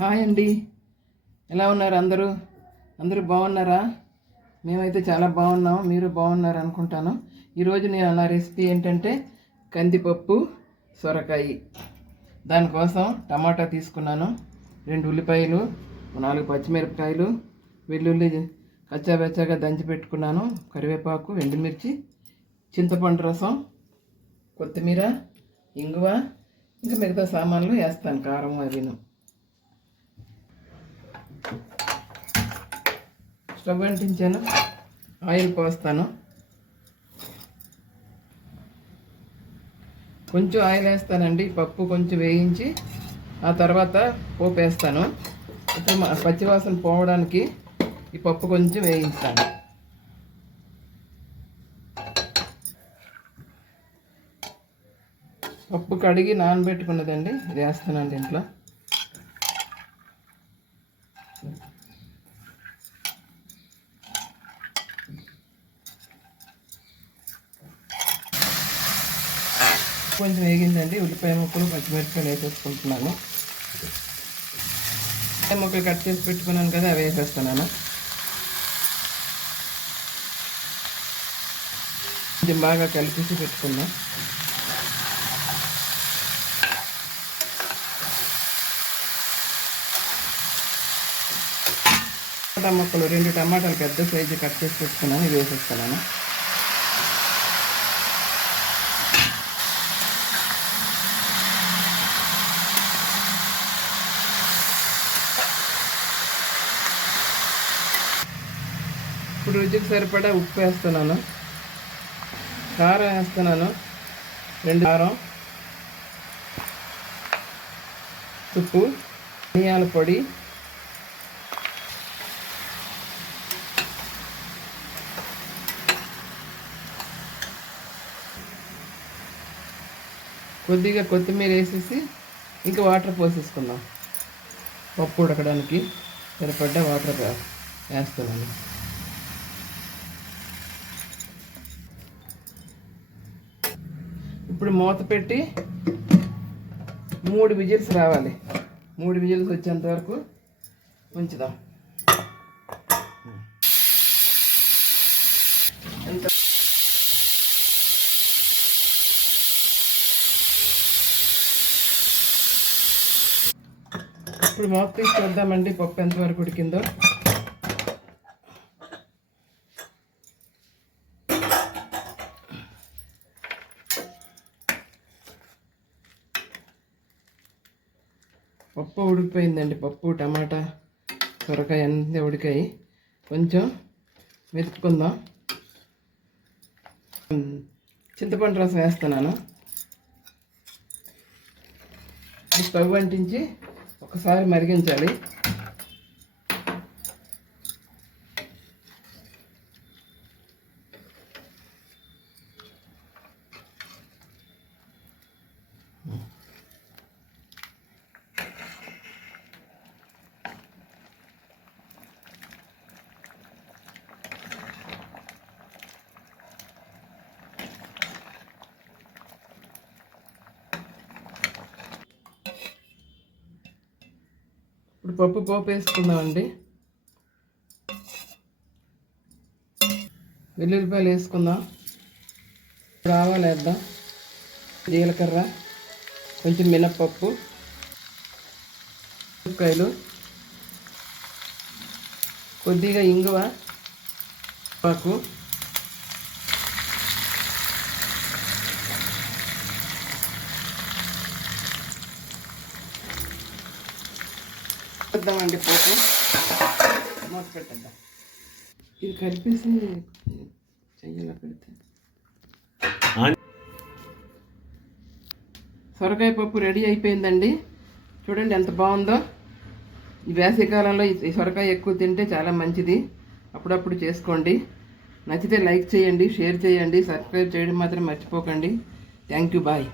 Hi అండి, ఎలా ఉన్నారు అందరూ? అందరూ బాగున్నారా? మేమైతే చాలా బాగున్నాం. మీరు బాగున్నారు అనుకుంటాను. ఈరోజు నా రెసిపీ ఏంటంటే కందిపప్పు సొరకాయ. దానికోసం టమాటా తీసుకున్నాను, 2 ఉల్లిపాయలు, 4 పచ్చిమిరపకాయలు, వెల్లుల్లి కచ్చాబెచ్చాగా దంచి పెట్టుకున్నాను, కరివేపాకు, ఎండుమిర్చి, చింతపండు రసం, కొత్తిమీర, ఇంగువ, ఇంకా మిగతా సామాన్లు వేస్తాను, కారం అవిను. స్టవ్ అంటించాను, ఆయిల్ పోస్తాను. కొంచెం ఆయిల్ వేస్తానండి, పప్పు కొంచెం వేయించి ఆ తర్వాత పోపు వేస్తాను. ఇప్పుడు పచ్చివాసన పోవడానికి ఈ పప్పు కొంచెం వేయిస్తాను. పప్పు కడిగి నానబెట్టుకున్నదండి, ఇది వేస్తానండి దీంట్లో. కొంచెం వేగిందండి, ఉల్లిపాయ ముక్కలు, పచ్చిమిరపకాయలు వేసేసుకుంటున్నాను. ముక్కలు కట్ చేసి పెట్టుకున్నాను కదా, అవి వేసేస్తున్నాను. కొంచెం బాగా కలిపేసి పెట్టుకున్నాం. టమాటా ముక్కలు, 2 టమాటాలు పెద్ద సైజు కట్ చేసి పెట్టుకున్నాను, ఇవి వేసేస్తున్నాను. ఇప్పుడు రుచికి సరిపడా ఉప్పు వేస్తున్నాను, కారం వేస్తున్నాను, 2 కారం, ఉప్పు, ధనియాల పొడి, కొద్దిగా కొత్తిమీర వేసేసి ఇంకా వాటర్ పోసేసుకుందాం. పప్పు ఉడకడానికి సరిపడ్డ వాటర్ వేస్తున్నాను. ఇప్పుడు మూత పెట్టి 3 విజిల్స్ రావాలి. 3 విజిల్స్ వచ్చేంత వరకు ఉంచుదాం. ఇప్పుడు మూత తీసి చూద్దామండి పప్పు ఎంతవరకు ఉడికిందో. పప్పు ఉడికిపోయిందండి. పప్పు, టమాటా, సొరకాయ అన్నీ ఉడికాయి. కొంచెం మెతుక్కుందాం. చింతపండు రసం వేస్తున్నాను. స్టవ్ అంటించి ఒకసారి మరిగించాలి. ఇప్పుడు పప్పు పోపు వేసుకుందామండి. వెల్లుల్లిపాయలు వేసుకుందాం, ఆవాలు వేద్దాం, జీలకర్ర, కొంచెం మినప్పప్పు, ఉల్లిపాయలు, కొద్దిగా ఇంగువ, ఆకు, పెడదామండి. పోపు మూత పెట్టేద్దాం. ఇది కలిపేసి చెయ్యాల పెడితే సొరకాయ పప్పు రెడీ అయిపోయిందండి. చూడండి ఎంత బాగుందో. ఈ వేసవికాలంలో ఈ సొరకాయ ఎక్కువ తింటే చాలా మంచిది. అప్పుడప్పుడు చేసుకోండి. నచ్చితే లైక్ చేయండి, షేర్ చేయండి, సబ్స్క్రైబ్ చేయడం మాత్రం మర్చిపోకండి. Thank you, bye.